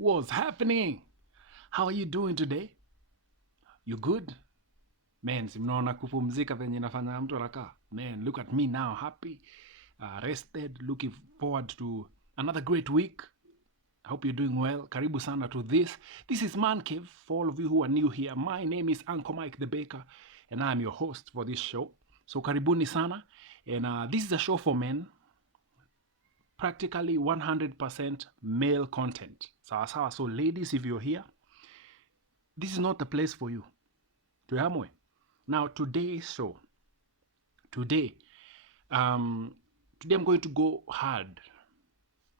What's happening? How are you doing today? You good? Man, si mnaona kupumzika venye nafanya mtu anakaa. Man, look at me now, happy, rested, looking forward to another great week. I hope you're doing well. Karibu sana to this. This is Man Cave. For all of you who are new here, my name is Uncle Mike the Baker, and I'm your host for this show. So karibuni sana. And this is a show for men, practically 100% male content. Sawa sawa. So ladies, if you're here, this is not the place for you. Tuhamwe. Now today's show. Today, today I'm going to go hard.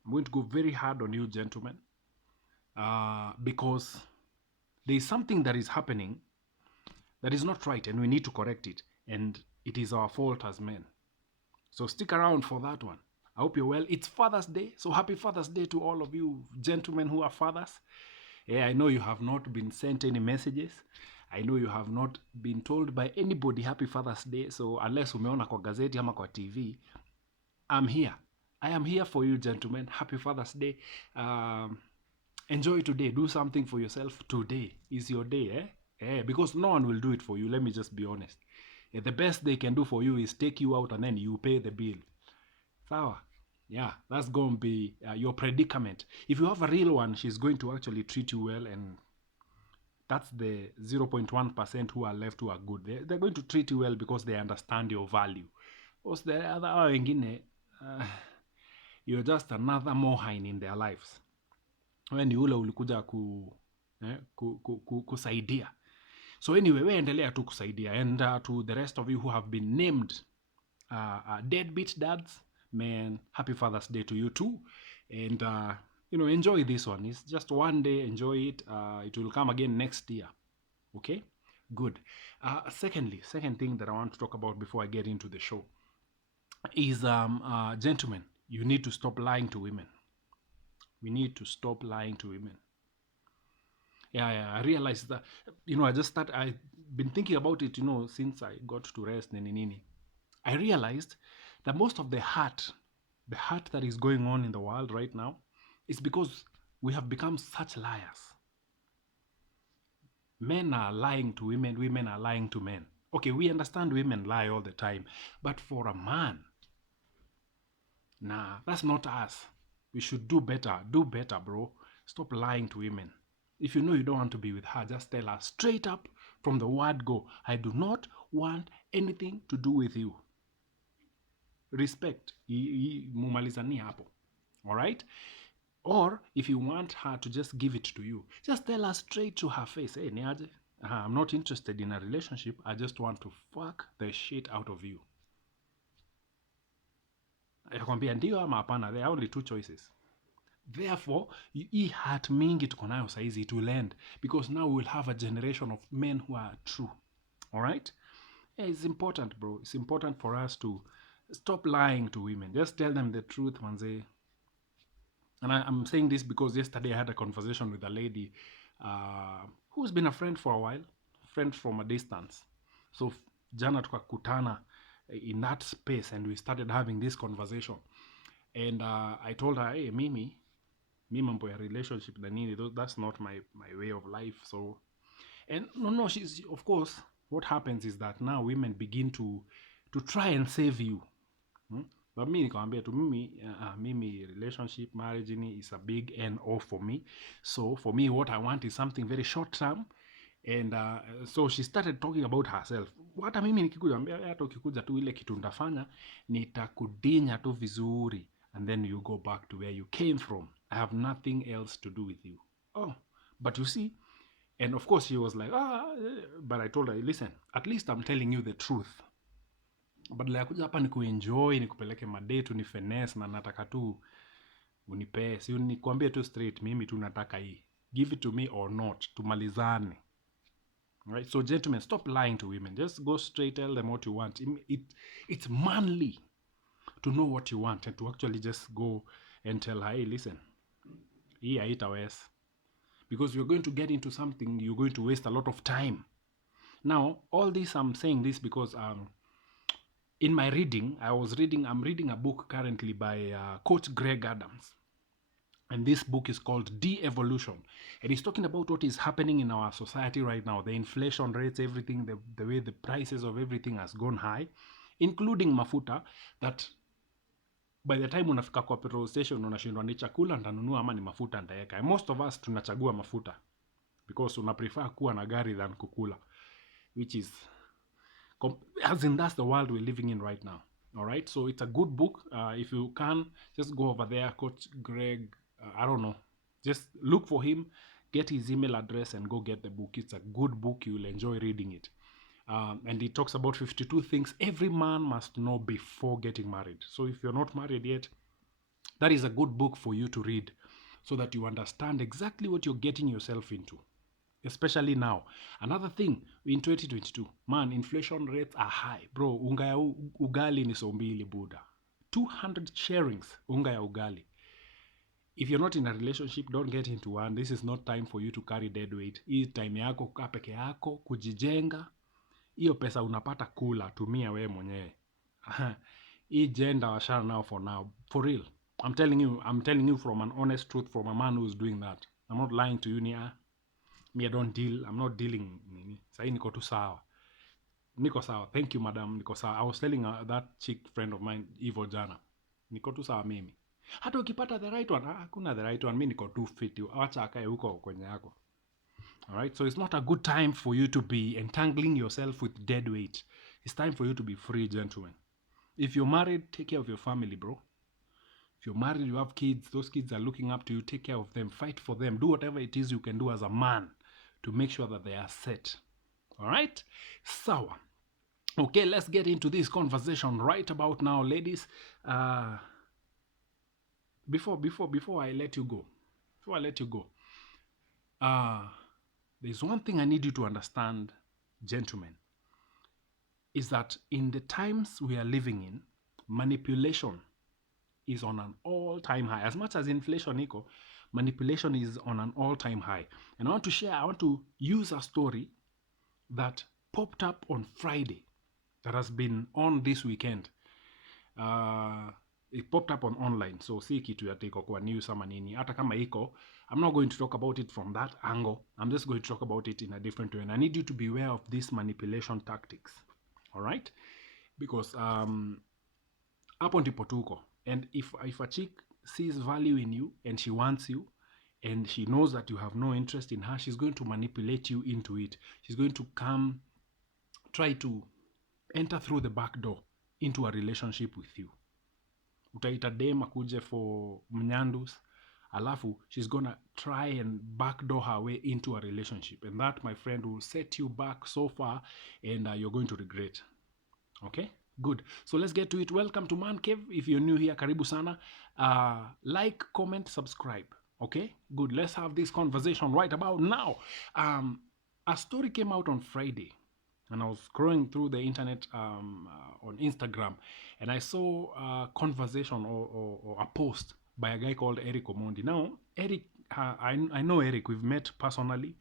I'm going to go very hard on you, gentlemen, because there is something that is happening that is not right, and we need to correct it. And it is our fault as men. So stick around for that one. I hope you're well. It's Father's Day, so happy Father's Day to all of you gentlemen who are fathers. Yeah, I know you have not been sent any messages. I know you have not been told by anybody happy Father's Day. So unless umeona kwa gazeti ama kwa TV, I'm here. I am here for you, gentlemen. Happy Father's Day. Enjoy today. Do something for yourself. Today is your day, because no one will do it for you. Let me just be honest. The best they can do for you is take you out and then you pay the bill. Sawa. Yeah, that's going to be your predicament. If you have a real one, she's going to actually treat you well, and that's the 0.1% who are left who are good. They're going to treat you well because they understand your value. Because the other wengine, you're just another mohine in their lives. When ule ulikuja kusaidia. So anyway, we endelea tu kusaidia. And to the rest of you who have been named deadbeat dads, man, happy Father's Day to you too. And enjoy this one. It's just one day. Enjoy it. It will come again next year. Okay, good. Second thing that I want to talk about before I get into the show is gentlemen, you need to stop lying to women. We need to stop lying to women. Yeah, I realized that, I've been thinking about it, since I got to rest, nini. I realized that most of the hurt that is going on in the world right now is because we have become such liars. Men are lying to women, women are lying to men. Okay, we understand women lie all the time, but for a man, nah, that's not us. We should do better. Do better, bro. Stop lying to women. If you know you don't want to be with her, just tell her straight up from the word go, I do not want anything to do with you. Respect. Mumalizani hapo. Alright? Or if you want her to just give it to you, just tell her straight to her face, hey, niaje, I'm not interested in a relationship. I just want to fuck the shit out of you. Yakwambia ndio ama hapana, there are only two choices. Therefore, hii heart mingi tuko nayo saizi, it will end, because now we will have a generation of men who are true. Alright? Yeah, it's important, bro. It's important for us to stop lying to women. Just tell them the truth, manze. And I'm saying this because yesterday I had a conversation with a lady who's been a friend for a while, friend from a distance. So jana tukakutana in that space and we started having this conversation. And I told her, hey, Mimi mambo ya relationship na nini, that's not my way of life. So, and no, she's, of course, what happens is that now women begin to try and save you. But me nikamwambia tu mimi relationship, marriage is a big N-O for me. So for me, what I want is something very short term. And so she started talking about herself. Hata mimi nikikuja hata ukikuja tu ile kitu ndafanya nitakudinya tu vizuri, and then you go back to where you came from. I have nothing else to do with you. Oh, but you see, and of course she was like, but I told her, listen, at least I'm telling you the truth. Badala ya kuja hapa nikuenjoy, nikupeleke madate, ni finesse na nataka tu unipe, si nikwambie tu straight, mimi tu nataka hii. Give it to me or not, tumalizane. Right? So gentlemen, stop lying to women. Just go straight, tell them what you want. It's manly to know what you want and to actually just go and tell her, hey, listen, hii haitaweza. Because you're going to get into something, you're going to waste a lot of time. Now, all this, I'm saying this because in my reading, I'm reading a book currently by Coach Greg Adams. And this book is called De-Evolution. And he's talking about what is happening in our society right now, the inflation rates, everything, the way the prices of everything has gone high, including mafuta, that by the time unafika kwa petrol station unashindwa ni chakula ntanunua ama ni mafuta ntaeka. And most of us tunachagua mafuta because una prefer kuwa na gari than kukula, which is, as in, that's the world we're living in right now. All right, so it's a good book. If you can, just go over there, Coach Greg, I don't know, just look for him, get his email address, and go get the book. It's a good book. You'll enjoy reading it. And he talks about 52 things every man must know before getting married. So if you're not married yet, that is a good book for you to read so that you understand exactly what you're getting yourself into, especially now. Another thing, in 2022, man, inflation rates are high. Bro, unga ya ugali ni sombili buda. 200 sharings, unga ya ugali. If you're not in a relationship, don't get into one. This is not time for you to carry dead weight. Hii time yako kukaa peke yako, kujijenga. Hiyo pesa unapata kula, tumia we mwenyewe. Hii gender washana now for now. For real. I'm telling you from an honest truth, from a man who's doing that. I'm not lying to you, Nia. Me, I don't deal. I'm not dealing. Sahi niko tu sawa. Niko sawa. Thank you, madam. Niko sawa. I was telling that chick friend of mine, Evo Jana. Niko tu sawa mimi. Hata ukipata the right one, hakuna the right one. Mi niko tu fit. Acha akae huko kwenye yako. Alright, so it's not a good time for you to be entangling yourself with dead weight. It's time for you to be free, gentlemen. If you're married, take care of your family, bro. If you're married, you have kids, those kids are looking up to you, take care of them, fight for them, do whatever it is you can do as a man to make sure that they are set. Alright? So, okay, let's get into this conversation right about now, ladies. Before I let you go, there's one thing I need you to understand, gentlemen, is that in the times we are living in, manipulation is on an all-time high. As much as inflation iko, manipulation is on an all-time high. And I want to use a story that popped up on Friday that has been on this weekend. It popped up on online, so si kitu ya iko kwa news ama nini. Hata kama iko, I'm not going to talk about it from that angle. I'm just going to talk about it in a different way. And I need you to be aware of these manipulation tactics. All right? Because hapo ndipo tuko. And if a chick sees value in you and she wants you and she knows that you have no interest in her, she's going to manipulate you into it. She's going to try to enter through the back door into a relationship with you. Utaita dem akuje for mnyandus, alafu she's gonna try and backdoor her way into a relationship, and that, my friend, will set you back so far, and you're going to regret. Okay, good. So let's get to it. Welcome to Man Cave. If you're new here, karibu sana. Like, comment, subscribe. Okay, good. Let's have this conversation right about now. A story came out on Friday, and I was scrolling through the internet on Instagram, and I saw a conversation or a post by a guy called Eric Omondi. Now, Eric, I know Eric. We've met personally.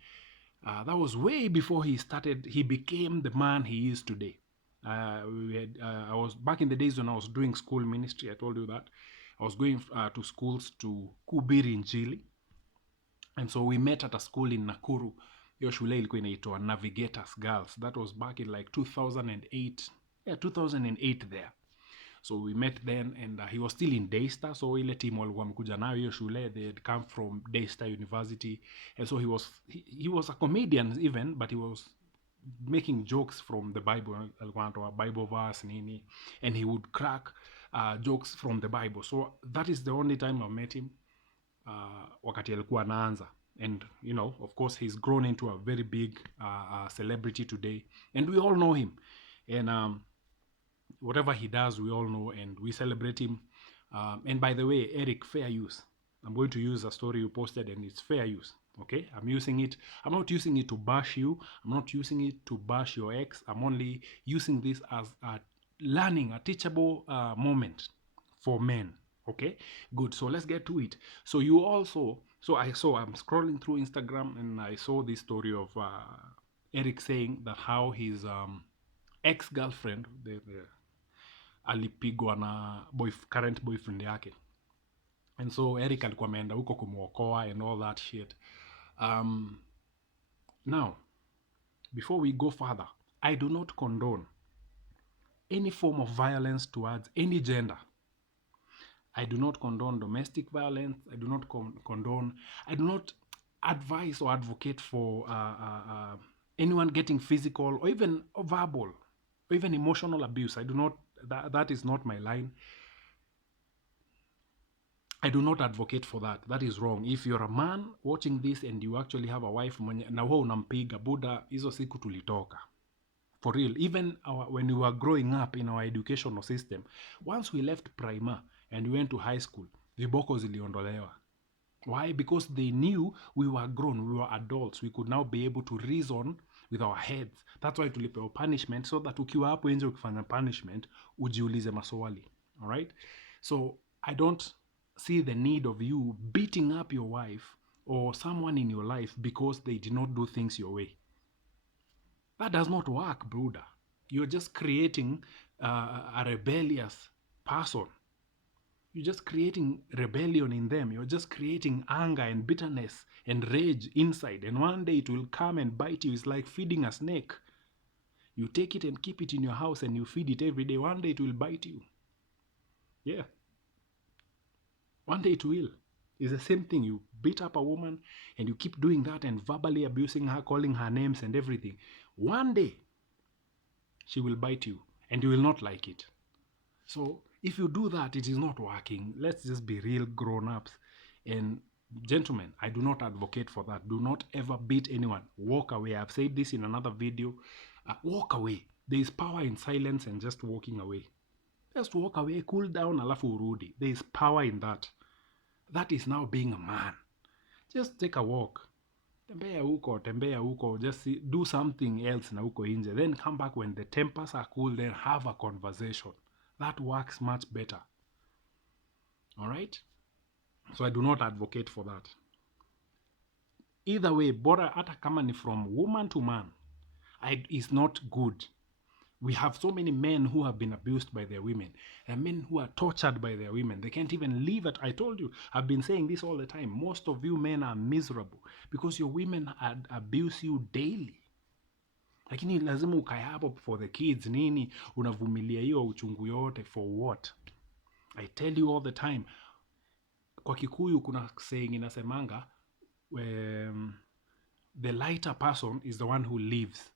That was way before he became the man he is today. I was back in the days when I was doing school ministry. I told you that. I was going to schools to kuhubiri Injili. And so we met at a school in Nakuru. Hiyo shule ilikuwa inaitwa Navigators Girls. That was back in like 2008. Yeah, 2008 there. So we met then, and he was still in Daystar. So ile team walikuwa wamekuja nayo hiyo shule, they had come from Daystar University. And so he was a comedian even, but he was making jokes from the Bible, alikuwa Bible verse nini, and he would crack jokes from the Bible. So that is the only time I met him wakati alikuwa anaanza. And, you know, of course, he's grown into a very big celebrity today. And we all know him. And whatever he does, we all know, and we celebrate him. And by the way, Eric, fair use. I'm going to use a story you posted, and it's fair use. Okay? I'm not using it to bash you. I'm not using it to bash your ex. I'm only using this as a learning, a teachable moment for men. Okay? Good. So let's get to it. So I'm scrolling through Instagram, and I saw this story of Eric saying that how his ex-girlfriend, alipigwa na current boyfriend yake. And so Eric alikuwa ameenda huko kumuokoa and all that shit. Now, before we go further, I do not condone any form of violence towards any gender. I do not condone domestic violence. I do not condone, I do not advise or advocate for anyone getting physical or even verbal or even emotional abuse. I do not, that is not my line. I do not advocate for that. That is wrong. If you're a man watching this and you actually have a wife na wewe unampiga, buda, hizo siku tulitoka. For real. Even when we were growing up in our educational system, once we left primer and we went to high school, viboko ziliondolewa. Why? Because they knew we were grown, we were adults. We could now be able to reason with our heads. That's why tulipewa punishment, so that ukiwa hapo nje ukifanya punishment, ujiulize maswali. Alright? So, I don't see the need of you beating up your wife or someone in your life because they did not do things your way. That does not work, brother. You're just creating a rebellious person. You're just creating rebellion in them. You're just creating anger and bitterness and rage inside. And one day it will come and bite you. It's like feeding a snake. You take it and keep it in your house and you feed it every day. One day it will bite you. Yeah. One day it will. It's the same thing. You beat up a woman and you keep doing that and verbally abusing her, calling her names and everything. One day, she will bite you and you will not like it. So if you do that, it is not working. Let's just be real grown-ups. And gentlemen, I do not advocate for that. Do not ever beat anyone. Walk away. I've said this in another video. Walk away. There is power in silence and just walking away. Just walk away, cool down, alafu urudi. There is power in that. That is now being a man. Just take a walk. Tembea huko, just do something else na huko nje. Then come back when the tempers are cool, then have a conversation. That works much better. Alright? So I do not advocate for that. Either way, bora hata kama ni from woman to man, it's not good. We have so many men who have been abused by their women, and men who are tortured by their women. They can't even live it. I told you, I've been saying this all the time. Most of you men are miserable because your women abuse you daily. Lakini lazima ukae hapo for the kids nini, unavumilia hiyo uchungu yote for what? I tell you all the time. Kwa Kikuyu kuna saying inasemanga, the lighter person is the one who lives.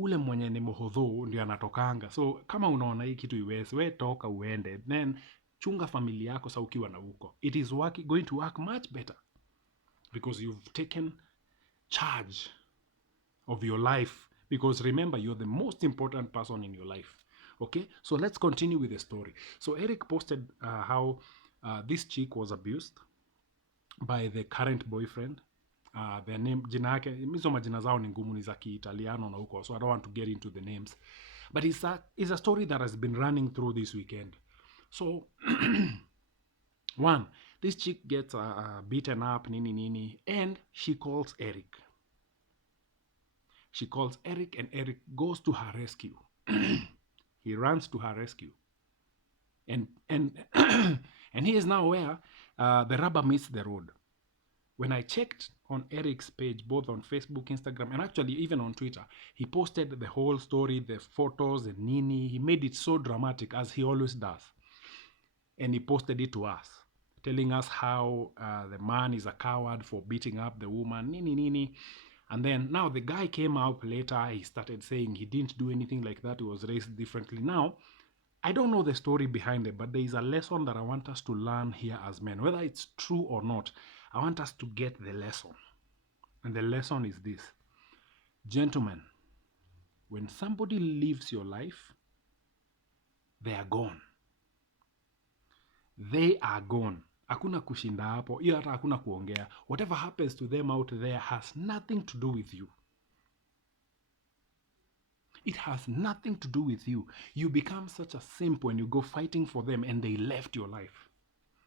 Ule mwenye ni mohodho ndio anatokanga. So kama unaona hii kitu iwezi, we toka uende, then chunga familia yako sa ukiwa na huko. It is going to work much better because you've taken charge of your life. Because remember, you're the most important person in your life. Okay, so let's continue with the story. So Eric posted how this chick was abused by the current boyfriend. Their name, jina yake, hizo majina zao ni ngumu, ni za Kiitaliano na huko, so I don't want to get into the names. But it's a story that has been running through this weekend. So, one, this chick gets beaten up, nini, and she calls Eric. She calls Eric, and Eric goes to her rescue. He runs to her rescue. And he is now where the rubber meets the road. When I checked on Eric's page, both on Facebook, Instagram, and actually even on Twitter, he posted the whole story, the photos, and nini. He made it so dramatic, as he always does. And he posted it to us, telling us how the man is a coward for beating up the woman, nini. And then now the guy came out later, he started saying he didn't do anything like that, he was raised differently. Now, I don't know the story behind it, but there is a lesson that I want us to learn here as men. Whether it's true or not, I want us to get the lesson. And the lesson is this. Gentlemen, when somebody leaves your life, they are gone. They are gone. Hakuna kushinda hapo, hiyo hata hakuna kuongea. Whatever happens to them out there has nothing to do with you. It has nothing to do with you. You become such a simp when you go fighting for them and they left your life.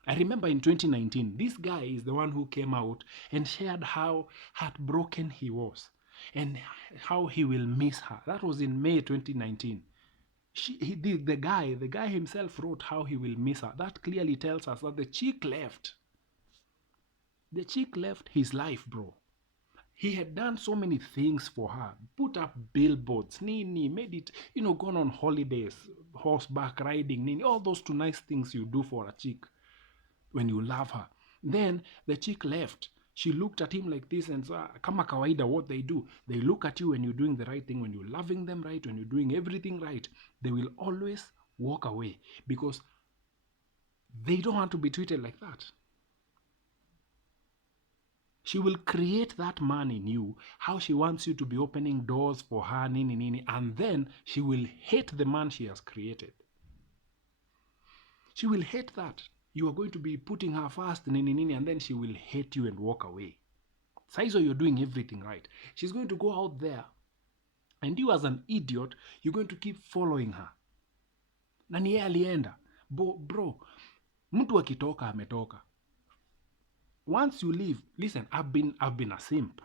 I remember in 2019, this guy is the one who came out and shared how heartbroken he was and how he will miss her. That was in May 2019. The guy himself wrote how he will miss her. That clearly tells us that the chick left. The chick left his life, bro. He had done so many things for her, put up billboards, nini, made it, gone on holidays, horseback riding, nini, all those two nice things you do for a chick when you love her. Then the chick left. She looked at him like this and said, kama kawaida, what they do, they look at you when you're doing the right thing, when you're loving them right, when you're doing everything right, they will always walk away because they don't want to be treated like that. She will create that man in you, how she wants you to be opening doors for her, nini, nini, and then she will hate the man she has created. She will hate that. You are going to be putting her first, nini, nini, and then she will hate you and walk away. Saizo, you're doing everything right. She's going to go out there, and you as an idiot, you're going to keep following her. Na ni yeye alienda. Bro, mtu akitoka ametoka. Once you leave, listen, I've been a simp.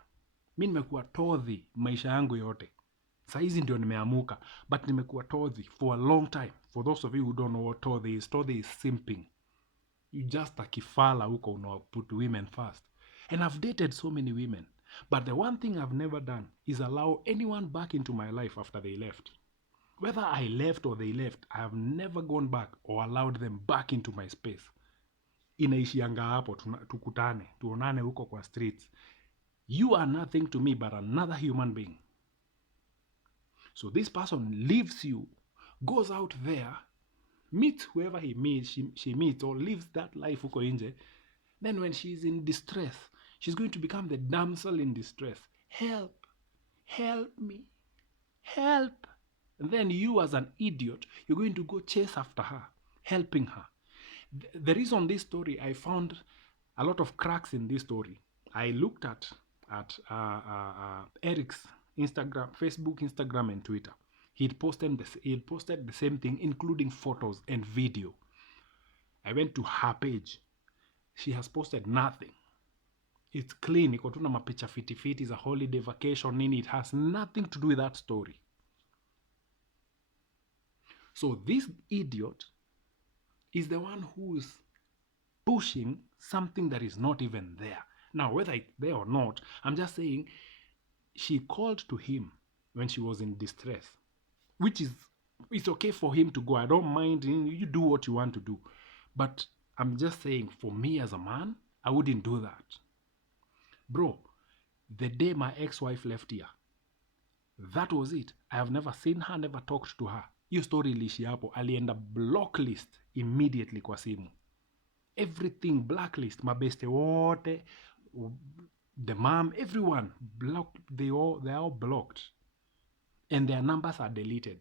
Mi nimekuwa todhi maisha yangu yote. Saizi ndio nimeamuka, but nimekuwa todhi for a long time. For those of you who don't know what todhi is simping. You just a kifala huko unawa put women first. And I've dated so many women. But the one thing I've never done is allow anyone back into my life after they left. Whether I left or they left, I have never gone back or allowed them back into my space. Inaishianga hapo, tukutane, tuonane huko kwa streets. You are nothing to me but another human being. So this person leaves you, goes out there, meets whoever he meets, she meets, or lives that life huko nje. Then when she's in distress, she's going to become the damsel in distress. Help, help me, help. And then you as an idiot, you're going to go chase after her, helping her. The reason this story, I found a lot of cracks in this story. I looked at Eric's Instagram, Facebook, Instagram, and Twitter. He had posted the same thing, including photos and video. I went to her page. She has posted nothing. It's clean. Iko tu na mapicha fiti za holiday vacation nini. It has nothing to do with that story. So this idiot is the one who's pushing something that is not even there. Now, whether it's there or not, I'm just saying she called to him when she was in distress, which is, it's okay for him to go. I don't mind. You do what you want to do. But I'm just saying, for me as a man, I wouldn't do that. Bro, the day my ex-wife left here, that was it. I have never seen her, never talked to her. Hiyo story ilishi hapo. Alienda blocklist immediately kwa simu. Everything blacklist. Mabeste wote, the mom, everyone blocked. They are all blocked, and their numbers are deleted.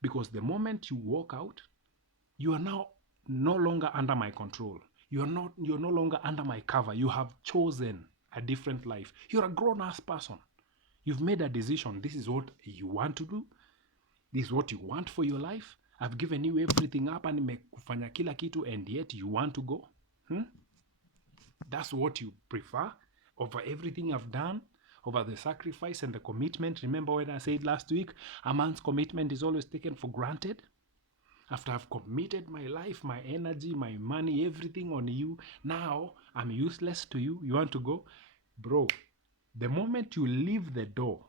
Because the moment you walk out, you are now no longer under my control. You're no longer under my cover. You have chosen a different life. You're a grown-ass person. You've made a decision. This is what you want to do. This is what you want for your life. I've given you everything up and nimekufanya kila kitu, and yet you want to go? That's what you prefer over everything I've done, over the sacrifice and the commitment. Remember when I said last week, a man's commitment is always taken for granted? After I've committed my life, my energy, my money, everything on you, now I'm useless to you. You want to go? Bro, the moment you leave the door,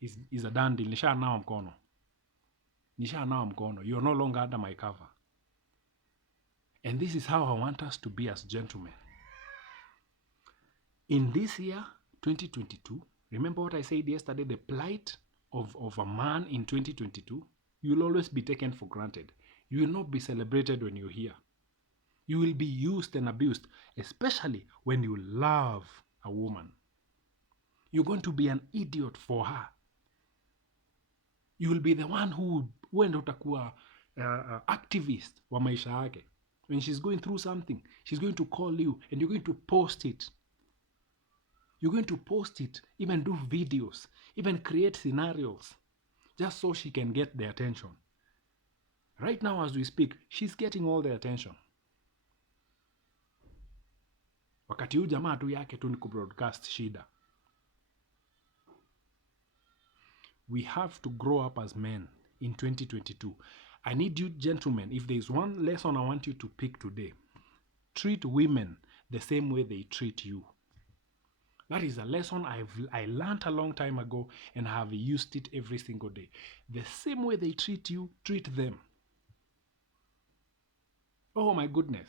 is a done deal. Nisha mkono. You're no longer under my cover. And this is how I want us to be as gentlemen. In this year, 2022, remember what I said yesterday, the plight of a man in 2022, you'll always be taken for granted. You will not be celebrated when you're here. You will be used and abused, especially when you love a woman. You're going to be an idiot for her. You will be the one who enda utakuwa activist wa maisha yake. When she's going through something, she's going to call you and you're going to post it. You're going to post it, even do videos, even create scenarios, just so she can get the attention. Right now as we speak, she's getting all the attention. Wakati huu jamaa tu yake tu ni kubroadcast shida. We have to grow up as men in 2022. I need you, gentlemen, if there's one lesson I want you to pick today, treat women the same way they treat you. That is a lesson I learned a long time ago, and I have used it every single day. The same way they treat you, treat them. Oh my goodness.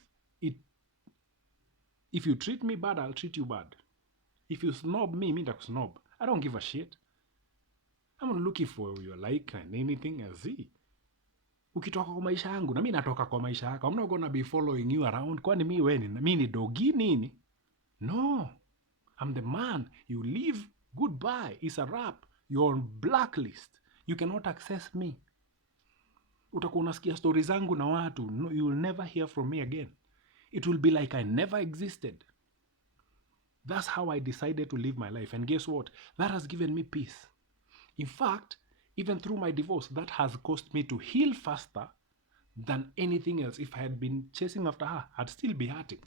If you treat me bad, I'll treat you bad. If you snob me, me snob. I don't give a shit. I'm not looking for your like and anything as Z. Ukitoka kwa maisha yangu na mimi natoka kwa maisha yako. I'm not gonna be following you around. Kwani mimi ni dogi nini? No. I'm the man. You leave, goodbye. It's a wrap. You're on blacklist. You cannot access me. Utakuwa unasikia stories zangu na watu. No, you will never hear from me again. It will be like I never existed. That's how I decided to live my life. And guess what? That has given me peace. In fact, even through my divorce, that has caused me to heal faster than anything else. If I had been chasing after her, I'd still be hurting.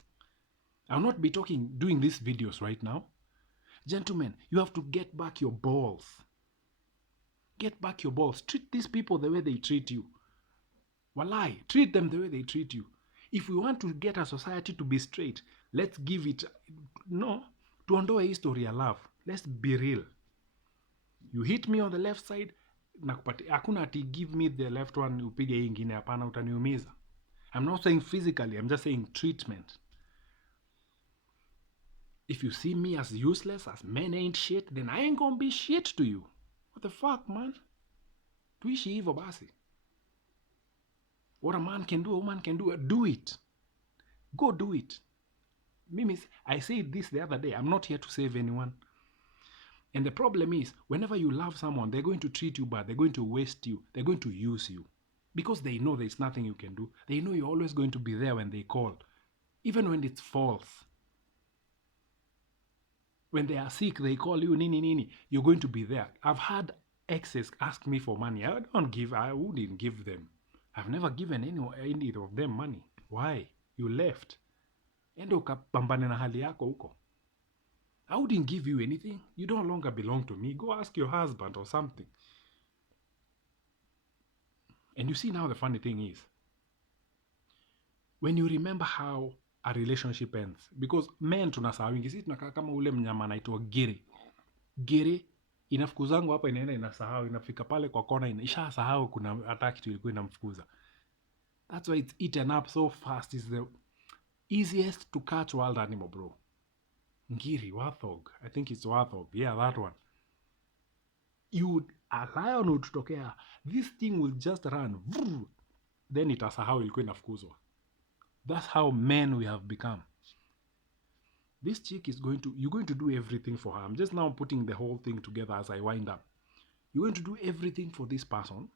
I'll not be doing these videos right now. Gentlemen, you have to get back your balls. Get back your balls. Treat these people the way they treat you. Walai, treat them the way they treat you. If we want to get a society to be straight, let's give it, no, tuondoe history ya love. Let's be real. You hit me on the left side, hakuna ati give me the left one upige hii ingine, hapana, utaniumiza. I'm not saying physically, I'm just saying treatment. If you see me as useless, as men ain't shit, then I ain't gonna be shit to you. What the fuck, man? Tuishi hivyo basi. What a man can do, a woman can do it. Go do it. Mimi, I said this the other day, I'm not here to save anyone. And the problem is, whenever you love someone, they're going to treat you bad, they're going to waste you, they're going to use you. Because they know there's nothing you can do. They know you're always going to be there when they call. Even when it's false. When they are sick, they call you, nini. You're going to be there. I've had exes ask me for money. I wouldn't give them. I've never given any of them money. Why? You left. Enda ukapambane na hali yako huko. I wouldn't give you anything. You no longer belong to me. Go ask your husband or something. And you see now the funny thing is, when you remember how a relationship ends, because men tunasahawingi, sisi tunakaa kama ule mnyama anaitwa giri. Giri inafukuzangu hapa, inaenda inasahau, inafika pale kwa kona ishasahau kuna hata kitu ilikuwa inamfukuza. That's why it's eaten up so fast. It's the easiest to catch wild animal, bro. Ngiri, warthog. I think it's warthog. Yeah, that one. A lion would tokea. This thing will just run. Then itasahau ilikuwa inafukuzwa. That's how men we have become. This chick is you're going to do everything for her. I'm just now putting the whole thing together as I wind up. You're going to do everything for this person.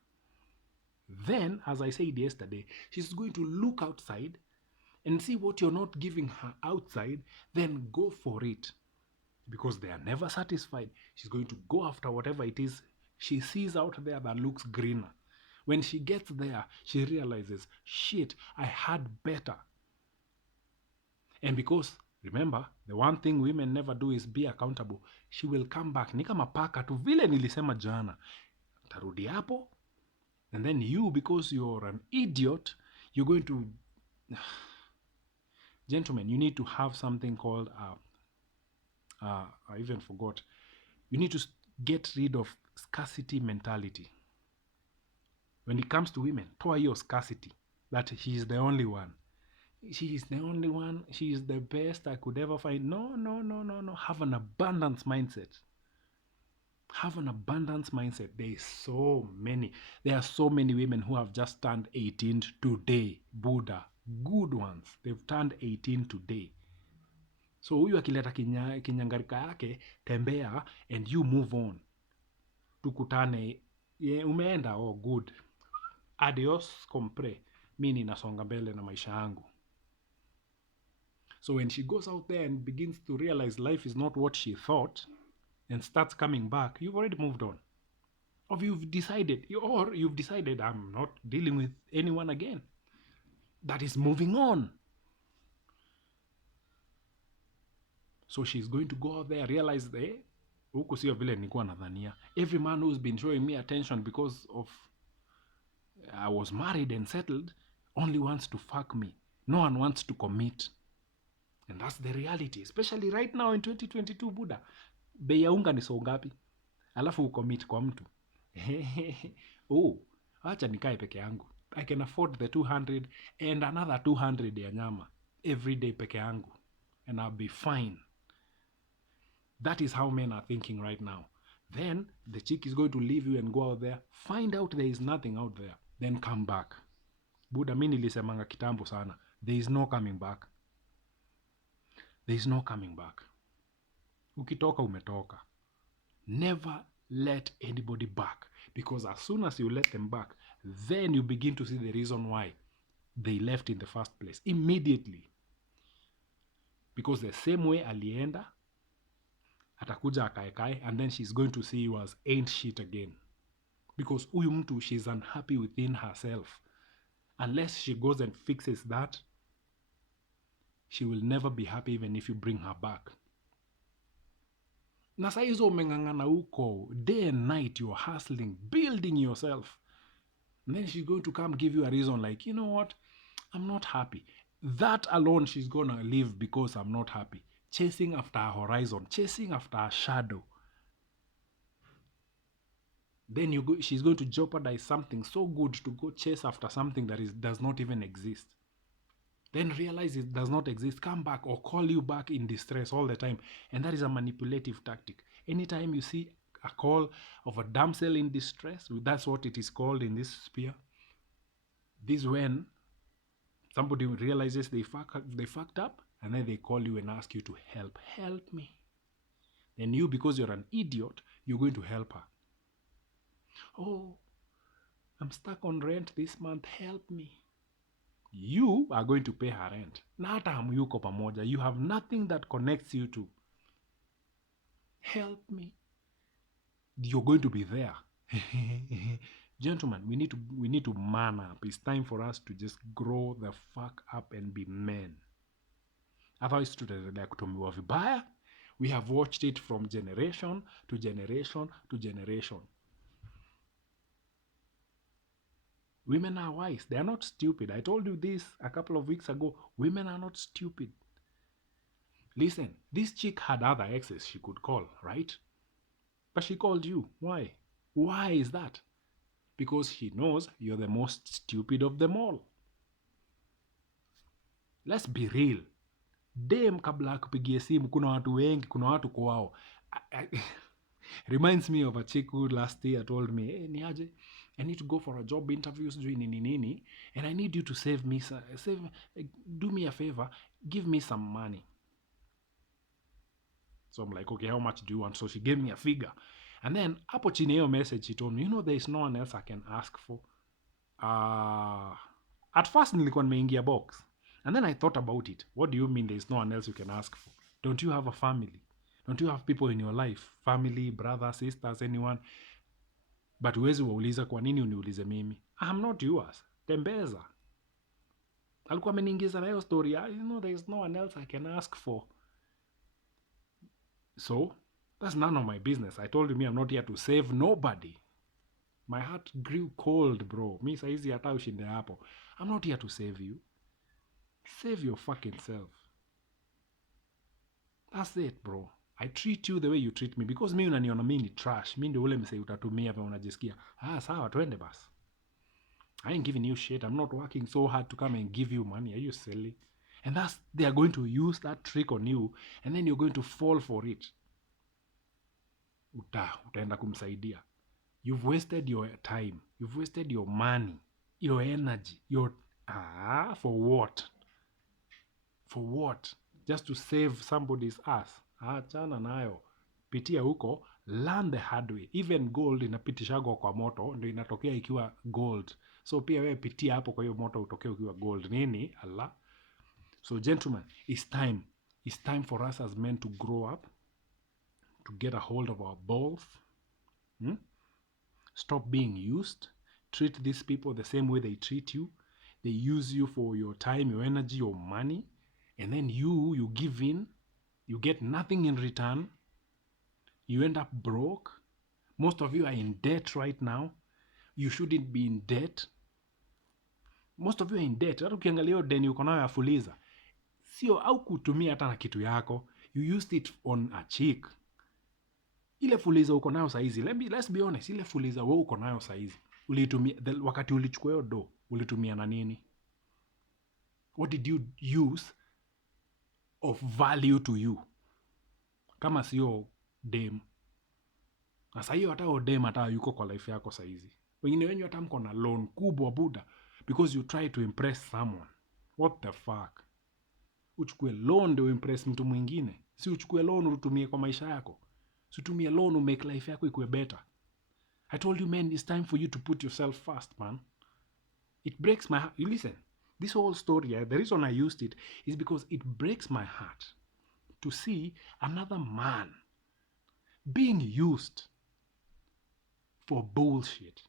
Then, as I said yesterday, she's going to look outside and see what you're not giving her outside, then go for it. Because they are never satisfied. She's going to go after whatever it is she sees out there that looks greener. When she gets there, she realizes, shit, I had better. And because, remember, the one thing women never do is be accountable. She will come back. Ni kama paka tu, vile nilisema jana. Tarudi hapo. And then you, because you're an idiot, you're going to... Gentlemen, you need to have something called... I even forgot. You need to get rid of scarcity mentality. When it comes to women, toa your scarcity. That she is the only one. She is the only one. She is the best I could ever find. No. Have an abundance mindset. Have an abundance mindset. There are so many women who have just turned 18 today. Buddha. Good ones. They've turned 18 today. So huyu akileta kinyangarika yake, tembea and you move on. Tukutane, umeenda, oh good. Adios, compre. Mimi nasonga mbele na maisha yangu. So when she goes out there and begins to realize life is not what she thought and starts coming back, you've already moved on. Or you've decided I'm not dealing with anyone again. That is moving on. So she's going to go out there, realize Huku sio vile nilikuwa nadhania. Every man who's been showing me attention because of I was married and settled only wants to fuck me. No one wants to commit. And that's the reality, especially right now in 2022. Buda, bei ya unga ni so ngapi? Alafu ucommit kwa mtu. Oh, acha nikae peke yangu. I can afford the 200 and another 200 ya nyama every day peke yangu, and I'll be fine. That is how men are thinking right now. Then the chick is going to leave you and go out there, find out there is nothing out there, then come back. Buda, mi nilisemanga kitambo sana, there is no coming back. There is no coming back. Ukitoka umetoka. Never let anybody back, because as soon as you let them back, then you begin to see the reason why they left in the first place immediately. Because the same way alienda, atakuja akaekae, and then she's going to see you as ain't shit again. Because huyu mtu, she's unhappy within herself. Unless she goes and fixes that, she will never be happy even if you bring her back. Na saa hizo umeng'ang'ana huko, day and night you're hustling, building yourself. And then she's going to come give you a reason like, you know what, I'm not happy. That alone, she's gonna leave because I'm not happy. Chasing after a horizon, chasing after a shadow. Then she's going to jeopardize something so good to go chase after something that does not even exist. Then realize it does not exist, come back or call you back in distress all the time. And that is a manipulative tactic. Anytime you see a call of a damsel in distress, that's what it is called in this sphere. This is when somebody realizes they fucked up, and then they call you and ask you to help me. And you, because you're an idiot, you're going to help her. Oh, I'm stuck on rent this month, help me. You are going to pay her rent. Na hata hamyuko pamoja. You have nothing that connects you to. Help me. You're going to be there. Gentlemen, we need to man up. It's time for us to just grow the fuck up and be men. Otherwise, tutaendelea kutumiwa vibaya. We have watched it from generation to generation to generation. Women are wise. They are not stupid. I told you this a couple of weeks ago. Women are not stupid. Listen, this chick had other exes she could call, right? But she called you. Why? Why is that? Because she knows you're the most stupid of them all. Let's be real. Dem kabla akupigie simu, kuna watu wengi, kuna watu kwao. Reminds me of a chick who last year told me, hey, niaje, I need to go for a job interview, and I need you to do me a favor, give me some money. So I'm like, okay, how much do you want? So she gave me a figure. And then, hapo chini hiyo message, she told me, you know, there is no one else I can ask for. At first, nilikuwa nimeingia box. And then I thought about it. What do you mean there is no one else you can ask for? Don't you have a family? Don't you have people in your life? Family, brothers, sisters, anyone? But huwezi wauliza kwa nini uniulize mimi? I'm not yours. Tembeza. Alikuwa ameniingiza na hiyo story. You know, there is no one else I can ask for. So, that's none of my business. I told you, I'm not here to save nobody. My heart grew cold, bro. Mi saizi hata ushinde hapo. I'm not here to save you. Save your fucking self. That's it, bro. I treat you the way you treat me. Because mi unaniona mi ni trash. Mi ndio ule msee utatumia vya unajisikia. Sawa, twende bas. I ain't giving you shit. I'm not working so hard to come and give you money. Are you silly? And they are going to use that trick on you, and then you're going to fall for it. Utaenda kumsaidia. You've wasted your time. You've wasted your money, your energy, for what? For what? Just to save somebody's ass. Achana nayo. Pitia huko, learn the hard way. Even gold inapitishagwa kwa moto, ndio inatokea ikiwa gold. So pia wewe pitia hapo kwa hiyo moto utokea ukiwa gold. Nini? Allah. So gentlemen, it's time. It's time for us as men to grow up, to get a hold of our balls. Stop being used. Treat these people the same way they treat you. They use you for your time, your energy, your money. And then you give in. You get nothing in return. You end up broke. Most of you are in debt right now. You shouldn't be in debt. Most of you are in debt. Hata ukiangalia hiyo deni uko nayo ya Fuliza, sio au kutumia hata na kitu yako. You used it on a chick. Ile Fuliza uko nayo saizi, let's be honest, ile Fuliza wewe uko nayo saizi, ulitumia wakati ulichukua hiyo do, ulitumia na nini? What did you use of value to you? Kama sio dem. Na sasa hiyo hata dem hata yuko kwa life yako saizi. Wengine wenyu hata mko na loan kubwa buda because you try to impress someone. What the fuck? Uchukue loan ndio impress mtu mwingine. Si uchukue loan utumie kwa maisha yako. Si utumie loan make life yako ikuwe better. I told you, man, it's time for you to put yourself first, man. It breaks my heart. You listen, this whole story, the reason I used it is because it breaks my heart to see another man being used for bullshit.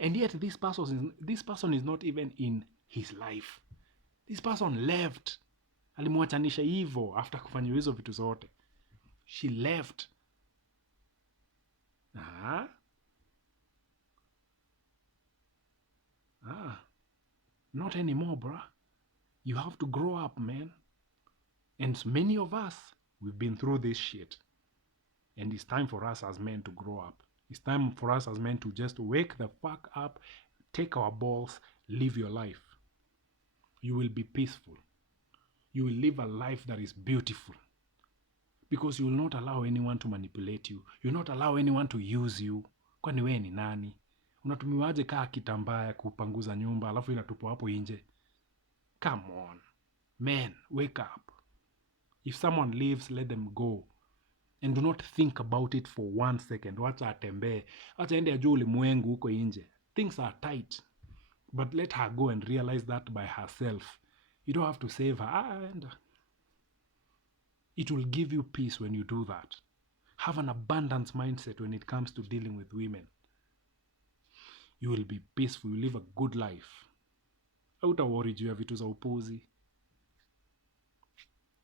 And yet this person is not even in his life. This person left. Alimwachanisha hivyo after kufanya hizo vitu zote. She left. Not anymore, bruh. You have to grow up, man. And many of us, we've been through this shit. And it's time for us as men to grow up. It's time for us as men to just wake the fuck up, take our balls, live your life. You will be peaceful. You will live a life that is beautiful. Because you will not allow anyone to manipulate you. You will not allow anyone to use you. Kwani wewe ni nani? Unatumiwaje kaa kitambaa ya kupanguza nyumba alafu inatupwa hapo nje? Come on. Man, wake up. If someone leaves, let them go. And do not think about it for 1 second. Wacha atembee. Wacha ende ajue ulimwengu huko nje. Things are tight. But let her go and realize that by herself. You don't have to save her. And it will give you peace when you do that. Have an abundance mindset when it comes to dealing with women. You will be peaceful. You live a good life. Hauta worry juu ya vitu za upuzi.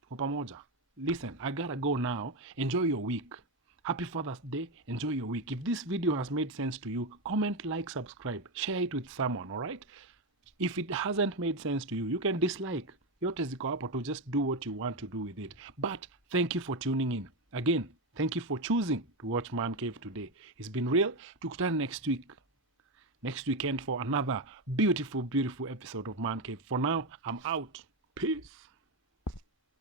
Tuko pamoja. Listen, I gotta go now. Enjoy your week. Happy Father's Day. Enjoy your week. If this video has made sense to you, comment, like, subscribe. Share it with someone, alright? If it hasn't made sense to you, you can dislike. Yote ziko hapo to just do what you want to do with it. But thank you for tuning in. Again, thank you for choosing to watch Man Cave today. It's been real. Tukutane next week. Next weekend for another beautiful, beautiful episode of Man Cave. For now, I'm out. Peace.